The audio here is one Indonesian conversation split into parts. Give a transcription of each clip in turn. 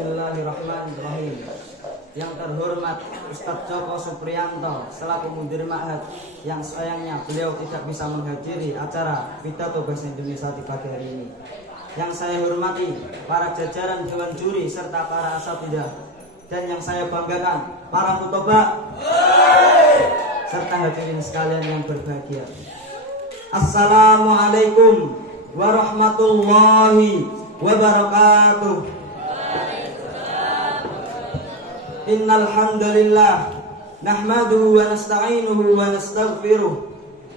Bismillahirrahmanirrahim. Yang terhormat Ustadz Joko Supriyanto selaku Mudir Ma'had, yang sayangnya beliau tidak bisa menghadiri acara pidato bahasa Indonesia di pagi hari ini. Yang saya hormati para jajaran Dewan Juri serta para asatidzah, dan yang saya banggakan para khutbah serta hadirin sekalian yang berbahagia. Assalamualaikum warahmatullahi wabarakatuh. Innal hamdalillah nahmaduhu wa nasta'inuhu wa nastaghfiruh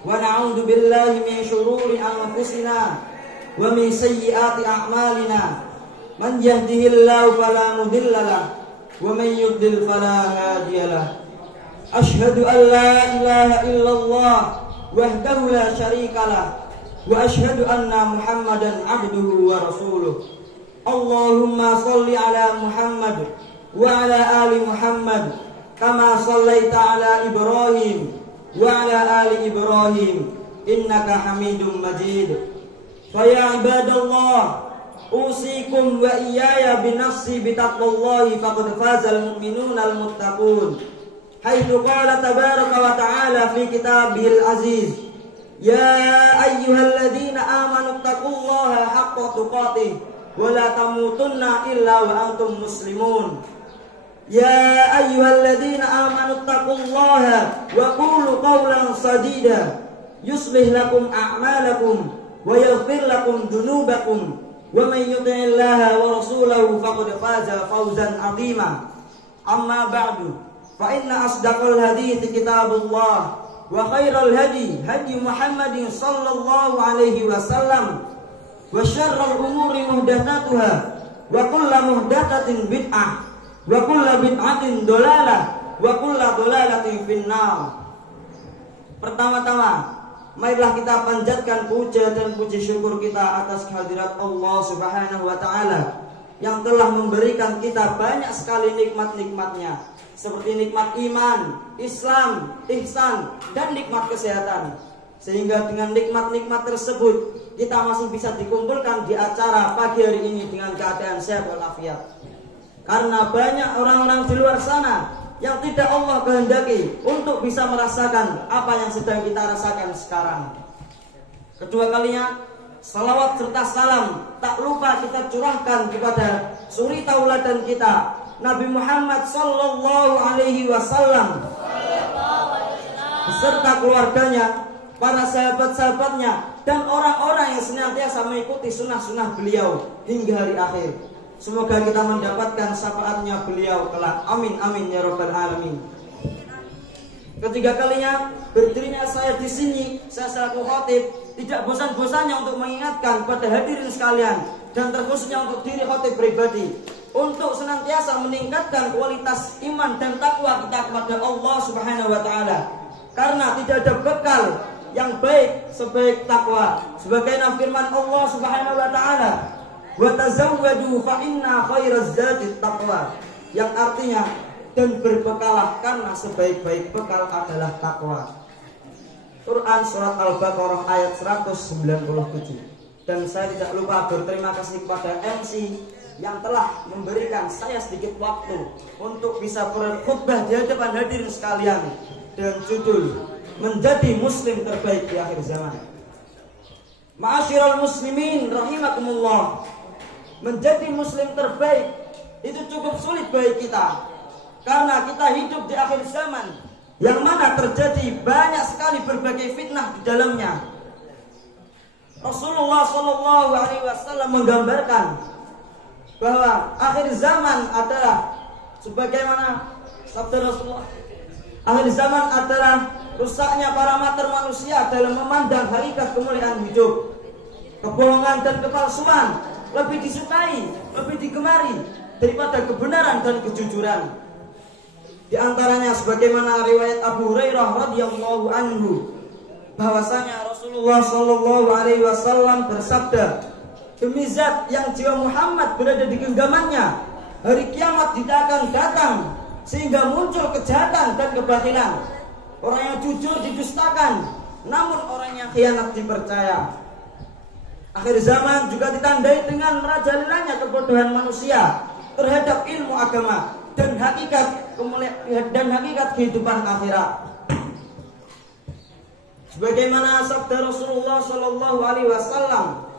wa na'udzu billahi min shururi anfusina wa min sayyiati a'malina. Man yahdihillahu fala mudilla lahu wa man yudlil fala hadiya lahu. Asyhadu an la ilaha illallah wahdahu la syarika lahu wa asyhadu anna Muhammadan abduhu wa rasuluh. Allahumma shalli ala Muhammad wa ala ali Muhammad kama shallaita ala Ibrahim wa ala ali Ibrahim innaka Hamidum Majid. Fa ya ibadallah, usikum wa iyaya binafsi bitaqwallahi faqad fazal mu'minuna al-muttaqun. Haitsu qala tabaraka wa ta'ala fi kitabihil aziz, ya ayyuhalladzina amanu taqullaha haqqa tuqatih wa la tamutunna illa wa antum muslimun. Ya ayyuhalladzina amanu taqullaha wa qulu qawlan sadida yuslih lakum a'malakum wa yaghfir lakum dhunubakum wa man yuti'illaha wa rasulahu faqad faza fawzan 'azima. Amma ba'du, fa inna asdaqal hadithi kitabullah wa khairal hadi hadi Muhammadin sallallahu alaihi wasallam wa syarrul umuri muhdatsatuha wa kullu muhdatsatin bid'ah wa kullu bid'atin dolalah wa kullu dolalatin finnar. Pertama-tama, marilah kita panjatkan puja dan puji syukur kita atas kehadirat Allah Subhanahu wa taala yang telah memberikan kita banyak sekali nikmat-nikmatnya, seperti nikmat iman, Islam, ihsan, dan nikmat kesehatan. Sehingga dengan nikmat-nikmat tersebut kita masih bisa dikumpulkan di acara pagi hari ini dengan keadaan sehat walafiat. Karena banyak orang-orang di luar sana yang tidak Allah kehendaki untuk bisa merasakan apa yang sedang kita rasakan sekarang. Kedua kalinya, salawat serta salam tak lupa kita curahkan kepada suri tauladan kita, Nabi Muhammad sallallahu alaihi wasallam beserta keluarganya, para sahabat-sahabatnya, dan orang-orang yang senantiasa mengikuti sunnah-sunnah beliau hingga hari akhir. Semoga kita mendapatkan syafaatnya beliau kelak. Amin amin ya rabbal alamin. Ketiga kalinya berdirinya saya di sini, saya selaku khatib tidak bosan-bosannya untuk mengingatkan pada hadirin sekalian, dan terkhususnya untuk diri khatib pribadi, untuk senantiasa meningkatkan kualitas iman dan takwa kita kepada Allah Subhanahu wa taala. Karena tidak ada bekal yang baik sebaik takwa. Sebagaimana firman Allah Subhanahu wa taala, wa tazawwadu fa inna khairaz zadi taqwa, yang artinya dan berbekalah karena sebaik-baik bekal adalah takwa. Quran surat Al-Baqarah ayat 197. Dan saya tidak lupa berterima kasih kepada MC yang telah memberikan saya sedikit waktu untuk bisa berkhutbah di hadapan hadirin sekalian dengan judul menjadi muslim terbaik di akhir zaman. Ma'asyiral muslimin rahimakumullah, menjadi muslim terbaik itu cukup sulit bagi kita, karena kita hidup di akhir zaman yang mana terjadi banyak sekali berbagai fitnah di dalamnya. Rasulullah sallallahu alaihi wasallam menggambarkan bahwa akhir zaman adalah sebagaimana sabda Rasulullah, akhir zaman adalah rusaknya parameter manusia dalam memandang hakikat kemuliaan hidup. Kebohongan dan kepalsuan lebih disukai, lebih digemari daripada kebenaran dan kejujuran. Di antaranya sebagaimana riwayat Abu Hurairah radhiyallahu anhu, bahwasanya Rasulullah sallallahu alaihi wasallam bersabda, demi zat yang jiwa Muhammad berada di genggamannya, hari kiamat tidak akan datang sehingga muncul kejahatan dan kebatilan. Orang yang jujur didustakan, namun orang yang khianat dipercaya. Akhir zaman juga ditandai dengan merajalelanya kebodohan manusia, terhadap ilmu agama dan hakikat kehidupan akhirat. Sebagaimana sabda Rasulullah Shallallahu Alaihi Wasallam,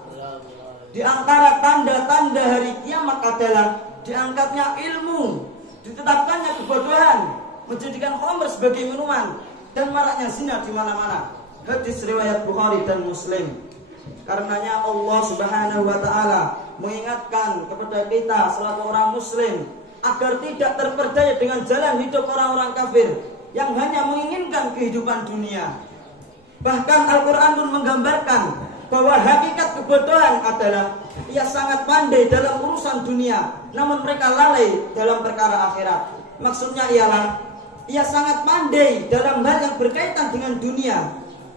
di antara tanda-tanda hari kiamat adalah diangkatnya ilmu, ditetapkannya kebodohan, menjadikan khamr sebagai minuman, dan maraknya zina di mana-mana. Hadis riwayat Bukhari dan Muslim. Karenanya Allah Subhanahu wa taala mengingatkan kepada kita selaku orang muslim agar tidak terperdaya dengan jalan hidup orang-orang kafir yang hanya menginginkan kehidupan dunia. Bahkan Al-Quran pun menggambarkan bahwa hakikat kebodohan adalah ia sangat pandai dalam urusan dunia, namun mereka lalai dalam perkara akhirat. Maksudnya ialah ia sangat pandai dalam hal yang berkaitan dengan dunia,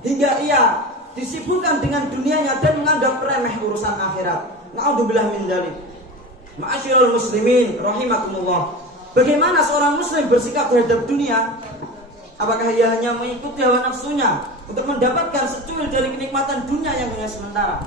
hingga ia disibukkan dengan dunianya dan menganggap remeh urusan akhirat. Na'udzubillah min dzalik. Ma'asyiral muslimin rahimakumullah. Bagaimana seorang muslim bersikap terhadap dunia? Apakah ia hanya mengikuti hawa nafsunya untuk mendapatkan secuil dari kenikmatan dunia yang hanya sementara?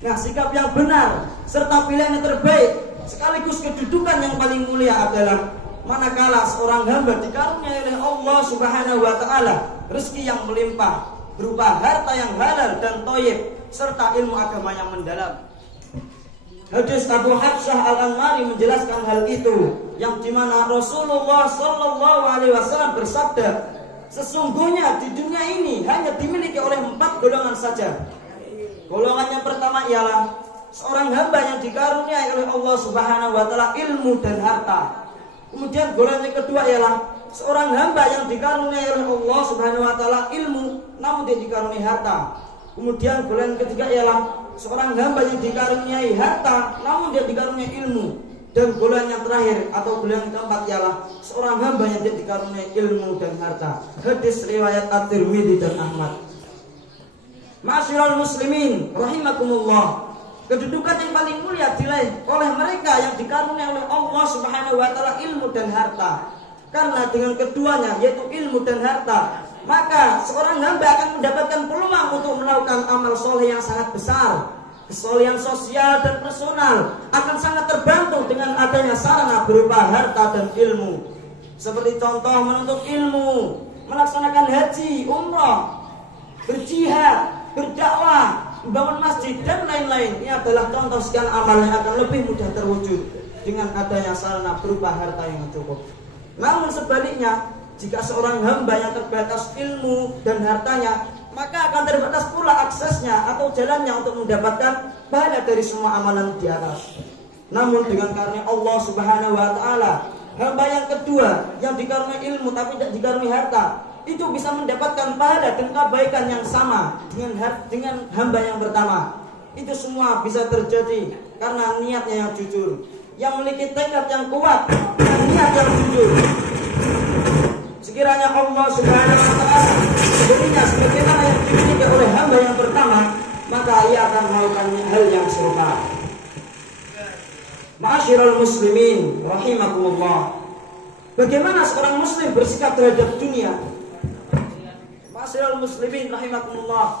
Nah, sikap yang benar serta pilihan yang terbaik sekaligus kedudukan yang paling mulia adalah manakala seorang hamba dikaruniai oleh Allah Subhanahu wa taala rezeki yang melimpah berupa harta yang halal dan thayyib serta ilmu agama yang mendalam. Hadis Abu Hafsah Al-Anmari menjelaskan hal itu, yang dimana Rasulullah Sallallahu Alaihi Wasallam bersabda, sesungguhnya di dunia ini hanya dimiliki oleh 4 golongan saja. Golongan yang pertama ialah seorang hamba yang dikaruniai oleh Allah Subhanahu Wa Taala ilmu dan harta. Kemudian golongan yang kedua ialah seorang hamba yang dikaruniai oleh Allah Subhanahu Wa Taala ilmu, namun dia dikaruniai harta. Kemudian golongan yang ketiga ialah seorang hamba yang dikaruniai harta, namun dia dikaruniai ilmu. Dan golongan yang terakhir atau golongan yang keempat ialah seorang hamba yang dia dikaruniai ilmu dan harta. Hadis riwayat At-Tirmidzi dan Ahmad. Ma'asyiral muslimin rahimakumullah. Kedudukan yang paling mulia diraih oleh mereka yang dikaruniai oleh Allah Subhanahu wa taala ilmu dan harta. Karena dengan keduanya yaitu ilmu dan harta, maka seorang hamba akan mendapatkan peluang untuk melakukan amal soleh yang sangat besar. Kesolehan sosial dan personal akan sangat terbantu dengan adanya sarana berupa harta dan ilmu. Seperti contoh menuntut ilmu, melaksanakan haji, umrah, berjihad, berdakwah, membangun masjid dan lain-lain. Ini adalah contoh sekian amal yang akan lebih mudah terwujud dengan adanya sarana berupa harta yang cukup. Namun sebaliknya, jika seorang hamba yang terbatas ilmu dan hartanya, maka akan terbatas pula aksesnya atau jalannya untuk mendapatkan pahala dari semua amalan di atas. Namun dengan karunia Allah Subhanahu wa taala, hamba yang kedua yang dikaruniai ilmu tapi tidak dikaruniai harta, itu bisa mendapatkan pahala dan kebaikan yang sama dengan hamba yang pertama. Itu semua bisa terjadi karena niatnya yang jujur, yang memiliki tekad yang kuat dan niat yang jujur. Sekiranya Allah Subhanahu wa taala memberinya sebagaimana yang dimiliki oleh hamba yang pertama, maka ia akan melakukan hal yang serupa. Ma'asyiral muslimin rahimakumullah. Bagaimana seorang muslim bersikap terhadap dunia? Ma'asyiral muslimin rahimakumullah.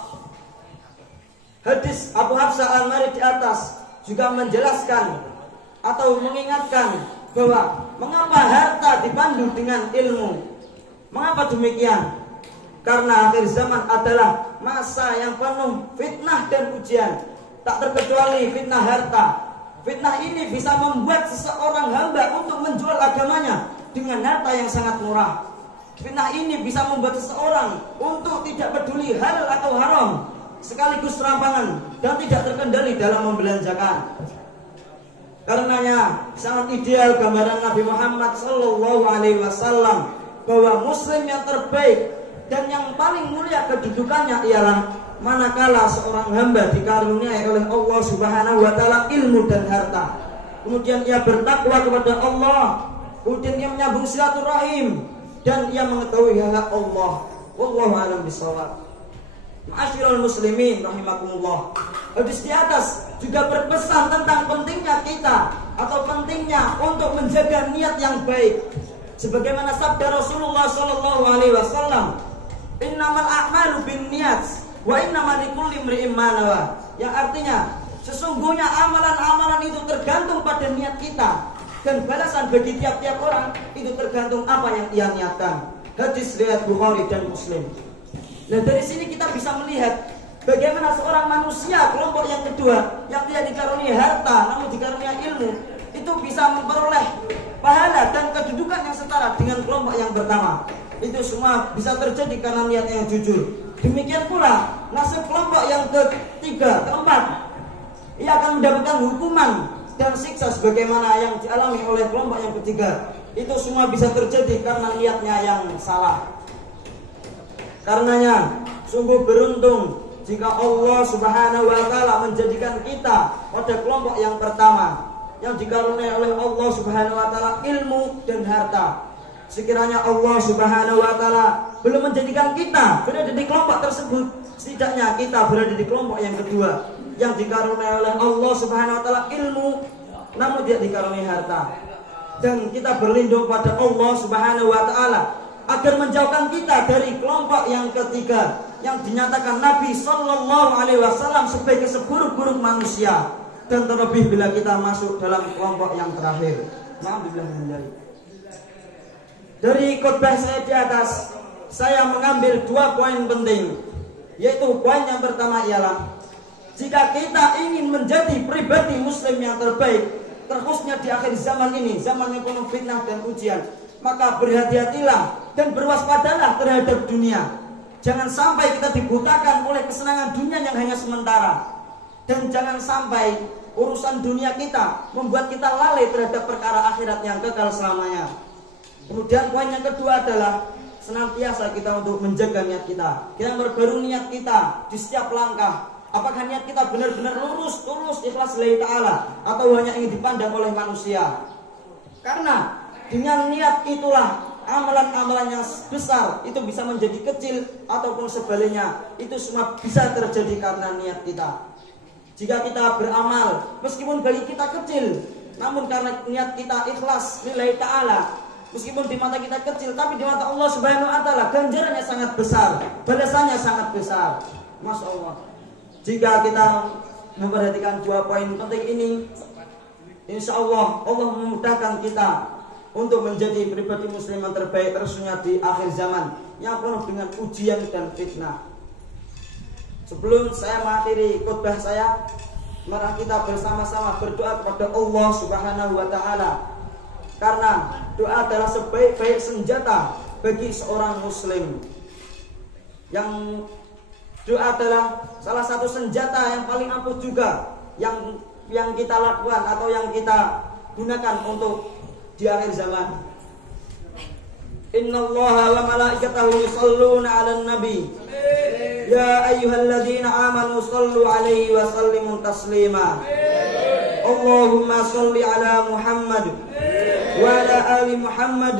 Hadis Abu Hafsah Al-Anmari di atas juga menjelaskan atau mengingatkan bahwa mengapa harta dipandu dengan ilmu. Mengapa demikian? Karena akhir zaman adalah masa yang penuh fitnah dan ujian. Tak terkecuali fitnah harta. Fitnah ini bisa membuat seseorang hamba untuk menjual agamanya dengan harta yang sangat murah. Fitnah ini bisa membuat seseorang untuk tidak peduli halal atau haram, sekaligus serampangan dan tidak terkendali dalam membelanjakan. Karenanya sangat ideal gambaran Nabi Muhammad Sallallahu Alaihi Wasallam bahwa muslim yang terbaik dan yang paling mulia kedudukannya ialah manakala seorang hamba dikaruniai oleh Allah Subhanahu wa taala ilmu dan harta, kemudian ia bertakwa kepada Allah, kemudian ia menyambung silaturahim dan ia mengetahui hak Allah. Wallahu a'lam bishawab. Ma'asyiral muslimin rahimakumullah. Hadis di atas juga berpesan tentang pentingnya kita atau pentingnya untuk menjaga niat yang baik. Sebagaimana sabda Rasulullah Sallallahu Alaihi Wasallam, innamal a'malu binniyat wa innamal likulli imri'in ma nawa. Yang artinya Sesungguhnya amalan-amalan itu tergantung pada niat kita, dan balasan bagi tiap-tiap orang itu tergantung apa yang ia niatkan. Hadis riwayat Bukhari dan Muslim. Nah, dari sini kita bisa melihat bagaimana seorang manusia kelompok yang kedua yang tidak dikaruniai harta namun dikaruniai ilmu itu bisa memperoleh pahala dan kedudukan yang setara dengan kelompok yang pertama. Itu semua bisa terjadi karena niat yang jujur. Demikian pula nasib kelompok yang ketiga, keempat, ia akan mendapatkan hukuman dan siksa sebagaimana yang dialami oleh kelompok yang ketiga. Itu semua bisa terjadi karena niatnya yang salah. Karenanya sungguh beruntung jika Allah Subhanahu wa taala menjadikan kita pada kelompok yang pertama yang dikaruniai oleh Allah Subhanahu wa taala ilmu dan harta. Sekiranya Allah Subhanahu wa taala belum menjadikan kita berada di kelompok tersebut, setidaknya kita berada di kelompok yang kedua yang dikaruniai oleh Allah Subhanahu wa taala ilmu namun tidak dikaruniai harta. Dan kita berlindung pada Allah Subhanahu wa taala agar menjauhkan kita dari kelompok yang ketiga yang dinyatakan Nabi Sallallahu Alaihi Wasallam sebagai seburuk-buruk manusia, dan terlebih bila kita masuk dalam kelompok yang terakhir. Dari khotbah saya di atas, saya mengambil 2 poin penting, yaitu poin yang pertama ialah jika kita ingin menjadi pribadi muslim yang terbaik, terkhususnya di akhir zaman ini, zaman yang penuh fitnah dan ujian, maka berhati-hatilah dan berwaspadalah terhadap dunia. Jangan sampai kita dibutakan oleh kesenangan dunia yang hanya sementara, dan jangan sampai urusan dunia kita membuat kita lalai terhadap perkara akhirat yang kekal selamanya. Kemudian poin yang kedua adalah senantiasa kita untuk menjaga niat kita. Kita memperbarui niat kita di setiap langkah. Apakah niat kita benar-benar lurus, tulus, ikhlas lillahi ta'ala, atau hanya ingin dipandang oleh manusia? Karena dengan niat itulah amalan-amalan yang besar itu bisa menjadi kecil, ataupun sebaliknya itu semua bisa terjadi karena niat kita. Jika kita beramal meskipun bagi kita kecil, namun karena niat kita ikhlas lillahi ta'ala, meskipun di mata kita kecil, tapi di mata Allah Subhanahu wa taala ganjarannya sangat besar, balasannya sangat besar. Masya Allah. Jika kita memperhatikan 2 poin penting ini, insya Allah Allah memudahkan kita untuk menjadi pribadi muslim yang terbaik, terkhususnya di akhir zaman yang penuh dengan ujian dan fitnah. Sebelum saya mengakhiri khotbah saya, mari kita bersama-sama berdoa kepada Allah Subhanahu wa taala, karena doa adalah sebaik-baik senjata bagi seorang muslim. Yang doa adalah salah satu senjata yang paling ampuh juga yang kita lakukan atau yang kita gunakan untuk di akhir zaman. Innallaha wa malaikatahu yusholluna 'alan nabi. Ya ayyuhalladzina amanu shallu 'alaihi wa sallimu taslima. Allahumma shalli 'ala Muhammad wa 'ala ali Muhammad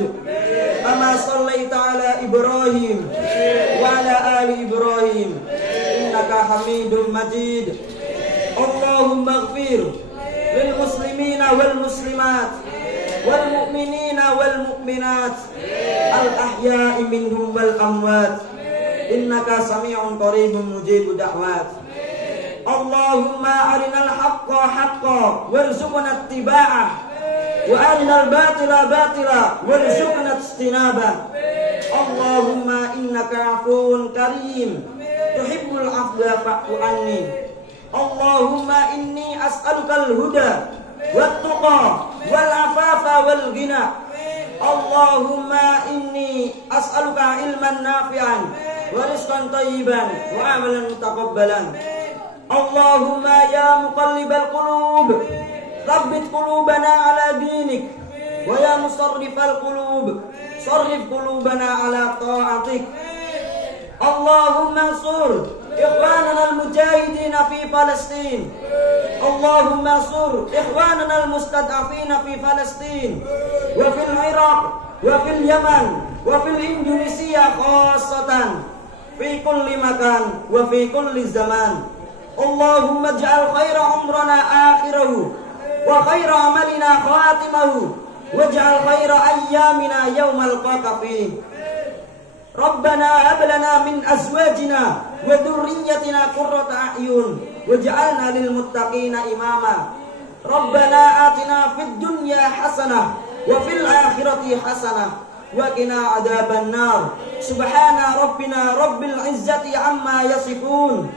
kama shallaita 'ala Ibrahim wa 'ala ali Ibrahim innaka Hamidum Majid. Allahumma ighfir lil muslimina wal muslimat wal mu'minina wal mu'minat al ahya'i minhum wal amwat innaka sami'un qaribun mujibud da'wat. Allahumma arinal haqqa haqqan warzuqna ittiba'ah wa arinal batila batila warzuqna ijtinabah. Allahumma innaka 'afuwun karim tuhibbul 'afwa fa'fu anni. Allahumma inni as'alukal huda wat tuqa wal afafa wal ghina. Allahumma inni as'aluka ilman nafi'an wa rizqan thayyiban wa amalan mutaqabbalan. Allahumma ya muqallibal qulub tsabbit qulubana ala dinik wa ya musarrifal qulub sarrif qulubana ala ta'atik. Allahumma ansur ikhwanana al-mujahidina fi Palestin. Allahumma ansur ikhwanana al-mustad'afina fi Palestin wa fil Iraq wa fil Yaman wa fil Indonesia khassatan fi kulli makan wa fi kulli zaman. Allahumma ij'al khaira umrana akhirahu wa khaira amalina khatimahu waj'al khaira ayyamina yawmal alqaka fihi. Rabbana hab lana min azwajina wa dhurriyyatina qurrata a'yun waj'alna lil muttaqina imama. Rabbana atina fid dunya hasanah wa fil akhirati hasanah wa qina adzaban nar. Subhana rabbina rabbil izzati amma yasifun.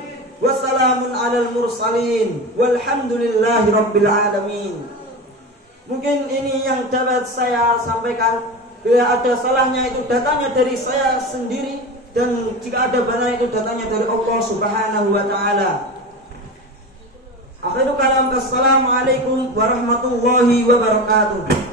Wassalamun alal mursalin walhamdulillahi rabbil alamin. Mungkin ini yang dapat saya sampaikan. Bila ada salahnya itu datanya dari saya sendiri, dan jika ada benar itu datanya dari Allah Subhanahu wa taala. Akhiru kalam, assalamualaikum warahmatullahi wabarakatuh.